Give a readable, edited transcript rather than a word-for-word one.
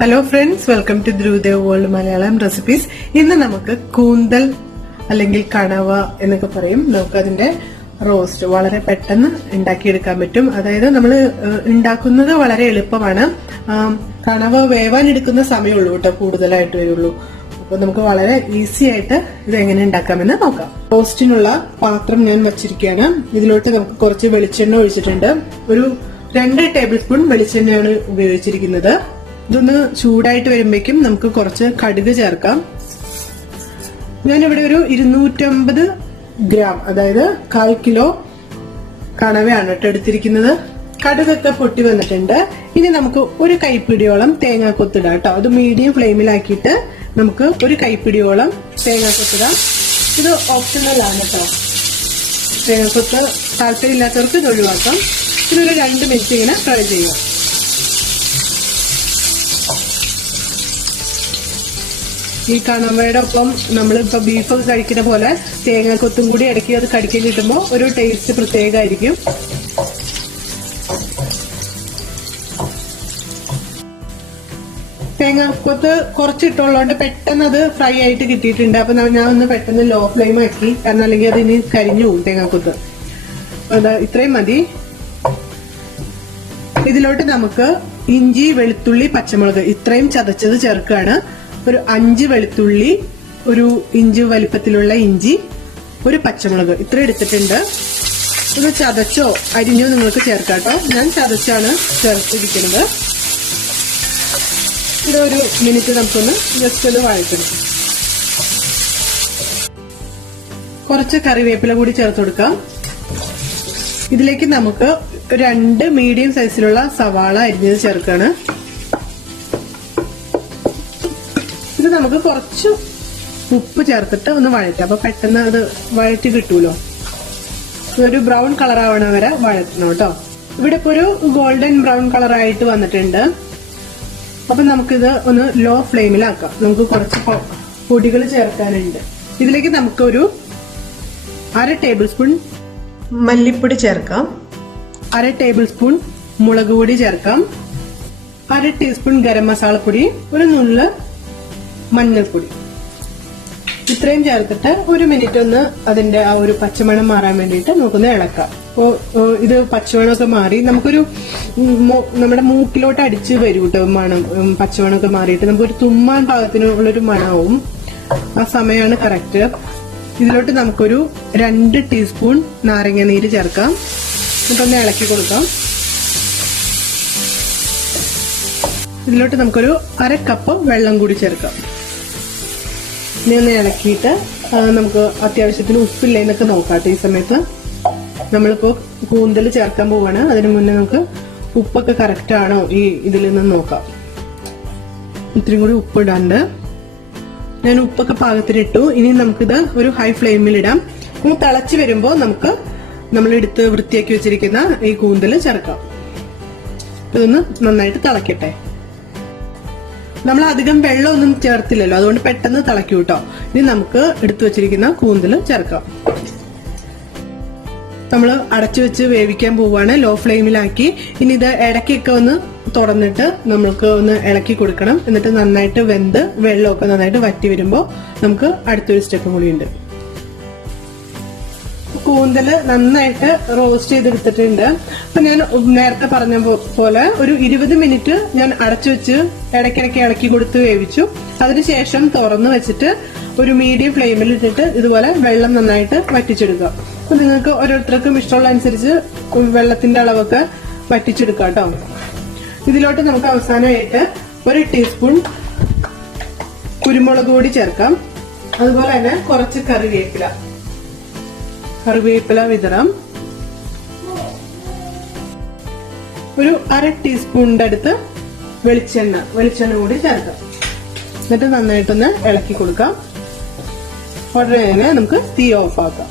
Hello friends, welcome to dhruvdev world Malayalam recipes. ഇന്ന് നമുക്ക് കൂന്തൽ അല്ലെങ്കിൽ കണവ എന്നൊക്കെ പറയും. നമുക്ക് അതിന്റെ റോസ്റ്റ് വളരെ പെട്ടെന്ന് ഉണ്ടാക്കിയെടുക്കാൻ പറ്റും. അതായത് നമ്മൾ ഉണ്ടാക്കുന്നത് വളരെ എളുപ്പമാണ്. കണവ വേവാൻ എടുക്കുന്ന സമയമുള്ളൂ കേട്ടോ, കൂടുതലായിട്ട് വരുള്ളൂ. അപ്പൊ നമുക്ക് വളരെ ഈസി ആയിട്ട് ഇത് എങ്ങനെ ഉണ്ടാക്കാമെന്ന് നോക്കാം. റോസ്റ്റിനുള്ള പാത്രം ഞാൻ വച്ചിരിക്കുകയാണ്. ഇതിലോട്ട് നമുക്ക് കുറച്ച് വെളിച്ചെണ്ണ ഒഴിച്ചിട്ടുണ്ട്. ഒരു 2 ടേബിൾ സ്പൂൺ വെളിച്ചെണ്ണയാണ് ഉപയോഗിച്ചിരിക്കുന്നത്. ഇതൊന്ന് ചൂടായിട്ട് വരുമ്പോഴേക്കും നമുക്ക് കുറച്ച് കടുക് ചേർക്കാം. ഞാനിവിടെ ഒരു 250 ഗ്രാം, അതായത് 1/4 കിലോ കണവയാണ് എടുത്തിരിക്കുന്നത്. കടുകൊക്കെ പൊട്ടി വന്നിട്ടുണ്ട്. ഇനി നമുക്ക് ഒരു കൈപ്പിടിയോളം തേങ്ങാക്കൊത്തിടാം കേട്ടോ. അത് മീഡിയം ഫ്ലെയിമിലാക്കിയിട്ട് നമുക്ക് ഒരു കൈപ്പിടിയോളം തേങ്ങാക്കൊത്തിടാം. ഇത് ഓപ്ഷണൽ ആണ് കേട്ടോ. തേങ്ങാക്കൊത്ത് താല്പര്യമില്ലാത്തവർക്ക് ഇത് ഒഴിവാക്കാം. ഇതൊരു 2 മിനിറ്റ് ഇങ്ങനെ ഫ്രൈ ചെയ്യാം. ഈ കണവയുടെ ഒപ്പം നമ്മളിപ്പോ ബീഫൊക്കെ കഴിക്കുന്ന പോലെ തേങ്ങാക്കൊത്തും കൂടി ഇടയ്ക്ക് അത് കടിക്കാൻ കിട്ടുമ്പോൾ ഒരു ടേസ്റ്റ് പ്രത്യേകമായിരിക്കും. തേങ്ങാക്കൊത്ത് കുറച്ചിട്ടുള്ളതുകൊണ്ട് പെട്ടെന്ന് അത് ഫ്രൈ ആയിട്ട് കിട്ടിയിട്ടുണ്ട്. അപ്പൊ ഞാൻ ഒന്ന് പെട്ടെന്ന് ലോ ഫ്ലെയിം ആക്കി, കാരണം അല്ലെങ്കിൽ അത് ഇനി കരിഞ്ഞു പോകും തേങ്ങാക്കൊത്ത്. ഇത്രയും മതി. ഇതിലോട്ട് നമുക്ക് ഇഞ്ചി, വെളുത്തുള്ളി, പച്ചമുളക് ഇത്രയും ചതച്ചത് ചേർക്കുകയാണ്. ഒരു 5 വെളുത്തുള്ളി, ഒരു ഇഞ്ച് വലിപ്പത്തിലുള്ള ഇഞ്ചി, ഒരു പച്ചമുളക് ഇത്ര എടുത്തിട്ടുണ്ട്. ഇത് ചതച്ചോ അരിഞ്ഞോ നിങ്ങൾക്ക് ചേർക്കാട്ടോ. ഞാൻ ചതച്ചാണ് ചേർത്തിരിക്കുന്നത്. ഇതൊരു മിനിറ്റ് നമുക്കൊന്ന് ജസ്റ്റ് ഒന്ന് വഴറ്റണം. കുറച്ച് കറിവേപ്പില കൂടി ചേർത്ത് കൊടുക്കാം. ഇതിലേക്ക് നമുക്ക് 2 മീഡിയം സൈസിലുള്ള സവാള അരിഞ്ഞത് ചേർക്കാണ്. ഇത് നമുക്ക് കുറച്ച് ഉപ്പ് ചേർത്തിട്ട് ഒന്ന് വഴറ്റാം. അപ്പൊ പെട്ടെന്ന് അത് വഴറ്റി കിട്ടൂലോ. ഒരു ബ്രൗൺ കളർ ആവണ വരെ വഴറ്റണം കേട്ടോ. ഇവിടെ ഇപ്പൊ ഒരു ഗോൾഡൻ ബ്രൗൺ കളർ ആയിട്ട് വന്നിട്ടുണ്ട്. അപ്പൊ നമുക്കിത് ഒന്ന് ലോ ഫ്ലെയിമിലാക്കാം. നമുക്ക് കുറച്ച് പൊടികൾ ചേർക്കാനുണ്ട്. ഇതിലേക്ക് നമുക്കൊരു 1/2 ടേബിൾ സ്പൂൺ മല്ലിപ്പൊടി ചേർക്കാം. 1/2 ടേബിൾ സ്പൂൺ മുളക് പൊടി ചേർക്കാം. 1/2 ടീസ്പൂൺ ഗരം മസാലപ്പൊടി, ഒരു നുള്ള് മഞ്ഞൾപ്പൊടി ഇത്രയും ചേർത്തിട്ട് ഒരു മിനിറ്റ് ഒന്ന് അതിന്റെ ആ ഒരു പച്ചമണം മാറാൻ വേണ്ടിയിട്ട് നമുക്കൊന്ന് ഇളക്കാം. അപ്പോ ഇത് പച്ചമണമൊക്കെ മാറി നമുക്കൊരു നമ്മുടെ മൂക്കിലോട്ട് അടിച്ച് വരും കേട്ടോ. മണം പച്ചമണമൊക്കെ മാറിയിട്ട് നമുക്കൊരു തുമ്മാൻ പാകത്തിനുള്ളൊരു മണവും. ആ സമയമാണ് കറക്റ്റ്. ഇതിലോട്ട് നമുക്കൊരു 2 ടീസ്പൂൺ നാരങ്ങ നീര് ചേർക്കാം. എന്നിട്ടൊന്ന് ഇളക്കി കൊടുക്കാം. ഇതിലോട്ട് നമുക്കൊരു 1/2 കപ്പ് വെള്ളം കൂടി ചേർക്കാം. ഇനി ഒന്ന് ഇളക്കിയിട്ട് നമുക്ക് അത്യാവശ്യത്തിന് ഉപ്പില്ല എന്നൊക്കെ നോക്കാം. ഈ സമയത്ത് നമ്മളിപ്പോ കൂന്തൽ ചേർക്കാൻ പോവാണ്. അതിനു മുന്നേ നമുക്ക് ഉപ്പൊക്കെ കറക്റ്റ് ആണോ ഈ ഇതിൽ നിന്ന് നോക്കാം. ഇത്രയും കൂടി ഉപ്പ് ഇടാണ്ട് ഞാൻ ഉപ്പൊക്കെ പാകത്തിനിട്ടു. ഇനി നമുക്കിത് ഒരു ഹൈ ഫ്ലെയിമിൽ ഇടാം. തിളച്ച് വരുമ്പോൾ നമുക്ക് നമ്മൾ എടുത്ത് വൃത്തിയാക്കി വെച്ചിരിക്കുന്ന ഈ കൂന്തൽ ചേർക്കാം. ഇതൊന്ന് നന്നായിട്ട് തിളക്കട്ടെ. നമ്മൾ അധികം വെള്ളമൊന്നും ചേർത്തില്ലല്ലോ, അതുകൊണ്ട് പെട്ടെന്ന് തിളയ്ക്കും കേട്ടോ. ഇനി നമുക്ക് എടുത്തു വെച്ചിരിക്കുന്ന കൂന്തൽ ചേർക്കാം. നമ്മൾ അടച്ചു വെച്ച് വേവിക്കാൻ പോവാണ്, ലോ ഫ്ലെയിമിലാക്കി. ഇനി ഇത് ഇടയ്ക്കൊക്കെ ഒന്ന് തുറന്നിട്ട് നമുക്ക് ഒന്ന് ഇളക്കി കൊടുക്കണം. എന്നിട്ട് നന്നായിട്ട് വെന്ത് വെള്ളമൊക്കെ നന്നായിട്ട് വറ്റി വരുമ്പോൾ നമുക്ക് അടുത്തൊരു സ്റ്റെപ്പ് കൂടിയുണ്ട്. കൂന്തല് നന്നായിട്ട് റോസ്റ്റ് ചെയ്തെടുത്തിട്ടുണ്ട്. അപ്പൊ ഞാൻ നേരത്തെ പറഞ്ഞ പോലെ ഒരു 20 മിനിറ്റ് ഞാൻ അടച്ചു വെച്ച് ഇടയ്ക്കിടയ്ക്ക് ഇളക്കി കൊടുത്ത് വേവിച്ചു. അതിനുശേഷം തുറന്നു വെച്ചിട്ട് ഒരു മീഡിയം ഫ്ലെയിമിൽ ഇട്ടിട്ട് ഇതുപോലെ വെള്ളം നന്നായിട്ട് വറ്റിച്ചെടുക്കുക. അപ്പൊ നിങ്ങൾക്ക് ഓരോരുത്തർക്കും ഇഷ്ടമുള്ള അനുസരിച്ച് വെള്ളത്തിന്റെ അളവൊക്കെ വറ്റിച്ചെടുക്കാം കേട്ടോ. ഇതിലോട്ട് നമുക്ക് അവസാനമായിട്ട് 1 ടീസ്പൂൺ കുരുമുളക് പൊടി ചേർക്കാം. അതുപോലെ തന്നെ കുറച്ച് കറിവേപ്പില വിതറാം. ഒരു 1/2 ടീസ്പൂണിന്റെ അടുത്ത് വെളിച്ചെണ്ണ കൂടി ചേർക്കാം. എന്നിട്ട് നന്നായിട്ടൊന്ന് ഇളക്കി കൊടുക്കാം. ഉടനെ തന്നെ നമുക്ക് തീ ഓഫ് ആക്കാം.